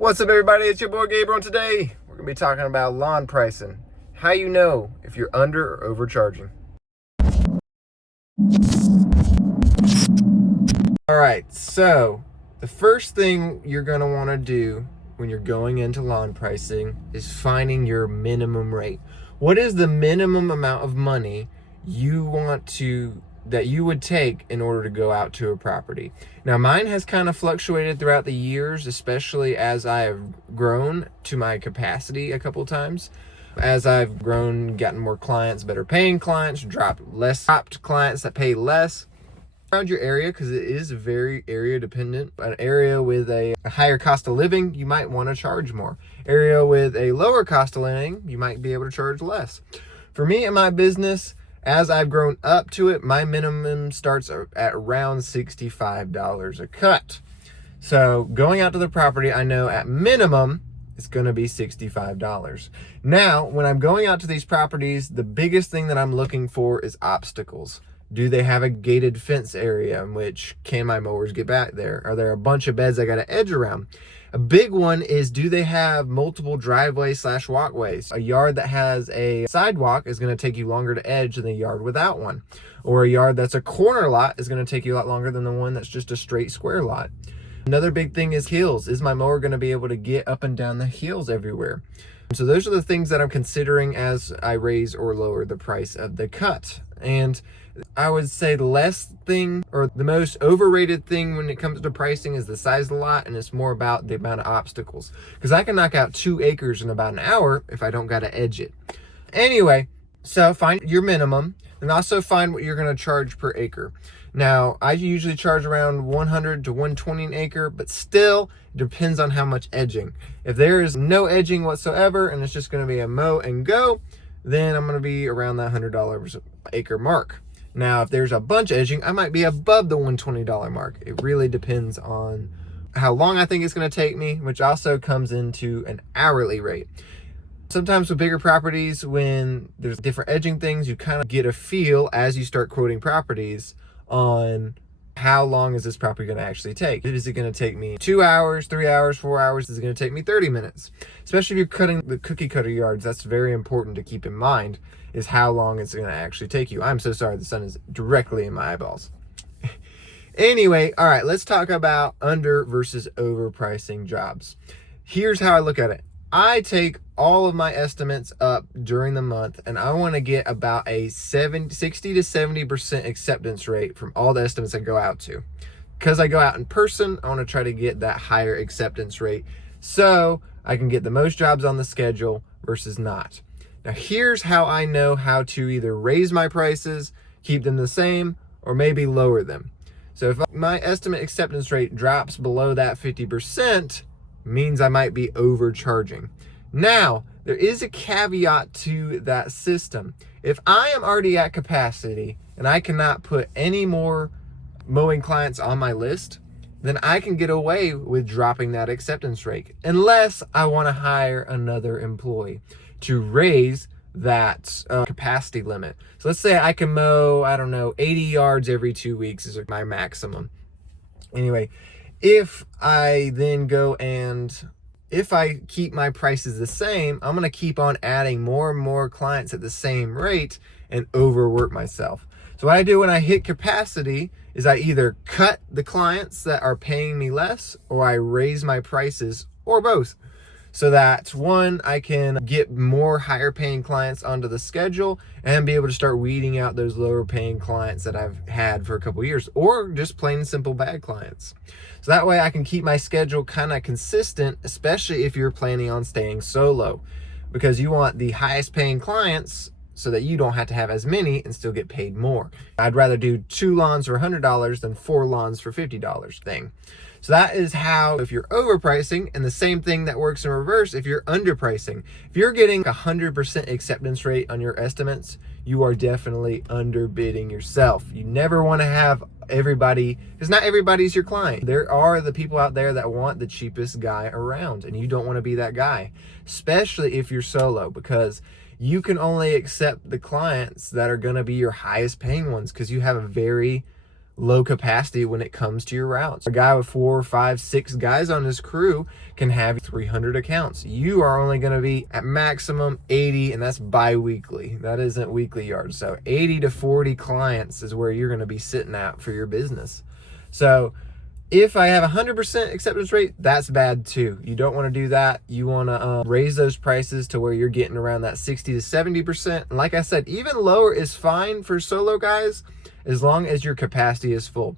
What's up, everybody? It's your boy Gabriel, and today we're going to be talking about lawn pricing. How you know if you're under or overcharging. Alright, so the first thing you're going to want to do when you're going into lawn pricing is finding your minimum rate. What is the minimum amount of money that you would take in order to go out to a property? Now, mine has kind of fluctuated throughout the years, especially as I have grown to my capacity a couple times. As I've grown, gotten more clients, better paying clients, dropped clients that pay less. Around your area, because it is very area dependent. An area with a higher cost of living, you might want to charge more. Area with a lower cost of living, you might be able to charge less. For me and my business, as I've grown up to it, my minimum starts at around $65 a cut. So going out to the property, I know at minimum it's going to be $65. Now, when I'm going out to these properties, the biggest thing that I'm looking for is obstacles. Do they have a gated fence area in which can my mowers get back there? Are there a bunch of beds I got to edge around? A big one is, do they have multiple driveways/walkways? A yard that has a sidewalk is going to take you longer to edge than a yard without one. Or a yard that's a corner lot is going to take you a lot longer than the one that's just a straight square lot. Another big thing is hills. Is my mower going to be able to get up and down the hills everywhere? So those are the things that I'm considering as I raise or lower the price of the cut. And I would say the last thing, or the most overrated thing when it comes to pricing, is the size of the lot, and it's more about the amount of obstacles. Because I can knock out 2 acres in about an hour if I don't got to edge it. Anyway, so find your minimum, and also find what you're going to charge per acre. Now, I usually charge around 100 to 120 an acre, but still, it depends on how much edging. If there is no edging whatsoever, and it's just going to be a mow and go, then I'm going to be around that $100 acre mark. Now, if there's a bunch of edging, I might be above the $120 mark. It really depends on how long I think it's going to take me, which also comes into an hourly rate. Sometimes with bigger properties, when there's different edging things, you kind of get a feel as you start quoting properties on how long is this property going to actually take. Is it going to take me 2 hours, 3 hours, 4 hours? Is it going to take me 30 minutes? Especially if you're cutting the cookie cutter yards, that's very important to keep in mind, is how long it's going to actually take you. I'm so sorry, the sun is directly in my eyeballs. Anyway, all right, let's talk about under versus overpricing jobs. Here's how I look at it. I take all of my estimates up during the month, and I want to get about a 60 to 70% acceptance rate from all the estimates I go out to. Because I go out in person, I want to try to get that higher acceptance rate so I can get the most jobs on the schedule versus not. Now, here's how I know how to either raise my prices, keep them the same, or maybe lower them. So if my estimate acceptance rate drops below that 50%, means I might be overcharging. Now, there is a caveat to that system. If I am already at capacity and I cannot put any more mowing clients on my list, then I can get away with dropping that acceptance rate, unless I want to hire another employee to raise that capacity limit. So let's say I can mow, 80 yards every 2 weeks is my maximum. Anyway, if I then go and if I keep my prices the same, I'm going to keep on adding more and more clients at the same rate and overwork myself. So what I do when I hit capacity is I either cut the clients that are paying me less, or I raise my prices, or both. So that, one, I can get more higher paying clients onto the schedule and be able to start weeding out those lower paying clients that I've had for a couple years, or just plain and simple bad clients. So that way I can keep my schedule kind of consistent, especially if you're planning on staying solo, because you want the highest paying clients so that you don't have to have as many and still get paid more. I'd rather do 2 lawns for $100 than 4 lawns for $50 thing. So that is how, if you're overpricing, and the same thing that works in reverse if you're underpricing. If you're getting 100% acceptance rate on your estimates, you are definitely underbidding yourself. You never want to have everybody, because not everybody's your client. There are the people out there that want the cheapest guy around, and you don't want to be that guy, especially if you're solo, because you can only accept the clients that are going to be your highest paying ones, because you have a very low capacity when it comes to your routes. A guy with 4, 5, 6 guys on his crew can have 300 accounts. You are only going to be at maximum 80, and that's bi-weekly. That isn't weekly yards. So 80 to 40 clients is where you're going to be sitting at for your business. So if I have 100% acceptance rate, that's bad too. You don't want to do that. You want to raise those prices to where you're getting around that 60 to 70%. And like I said, even lower is fine for solo guys as long as your capacity is full.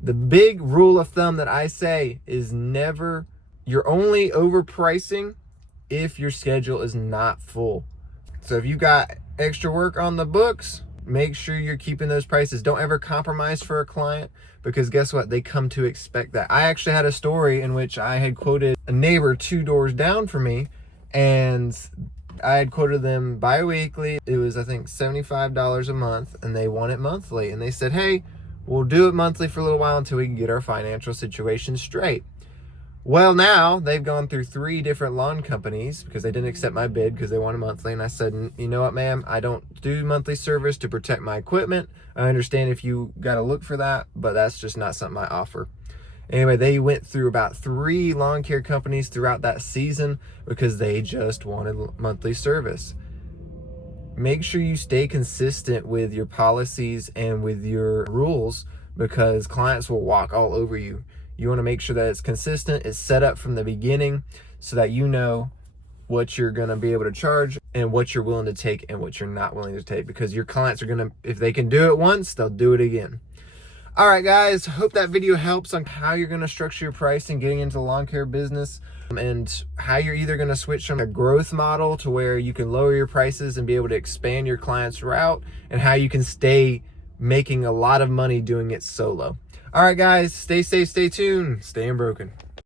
The big rule of thumb that I say is you're only overpricing if your schedule is not full. So if you got extra work on the books, make sure you're keeping those prices. Don't ever compromise for a client, because guess what? They come to expect that. I actually had a story in which I had quoted a neighbor 2 doors down from me, and I had quoted them bi-weekly. It was, I think, $75 a month, and they want it monthly. And they said, hey, we'll do it monthly for a little while until we can get our financial situation straight. Well, now they've gone through 3 different lawn companies because they didn't accept my bid because they wanted monthly. And I said, you know what, ma'am, I don't do monthly service to protect my equipment. I understand if you got to look for that, but that's just not something I offer. Anyway, they went through about 3 lawn care companies throughout that season because they just wanted monthly service. Make sure you stay consistent with your policies and with your rules, because clients will walk all over you. You want to make sure that it's consistent, it's set up from the beginning so that you know what you're going to be able to charge and what you're willing to take and what you're not willing to take, because your clients are going to, if they can do it once, they'll do it again. All right, guys, hope that video helps on how you're going to structure your pricing getting into the lawn care business, and how you're either going to switch from a growth model to where you can lower your prices and be able to expand your client's route, and how you can stay making a lot of money doing it solo. All right, guys, stay safe, stay tuned, stay unbroken.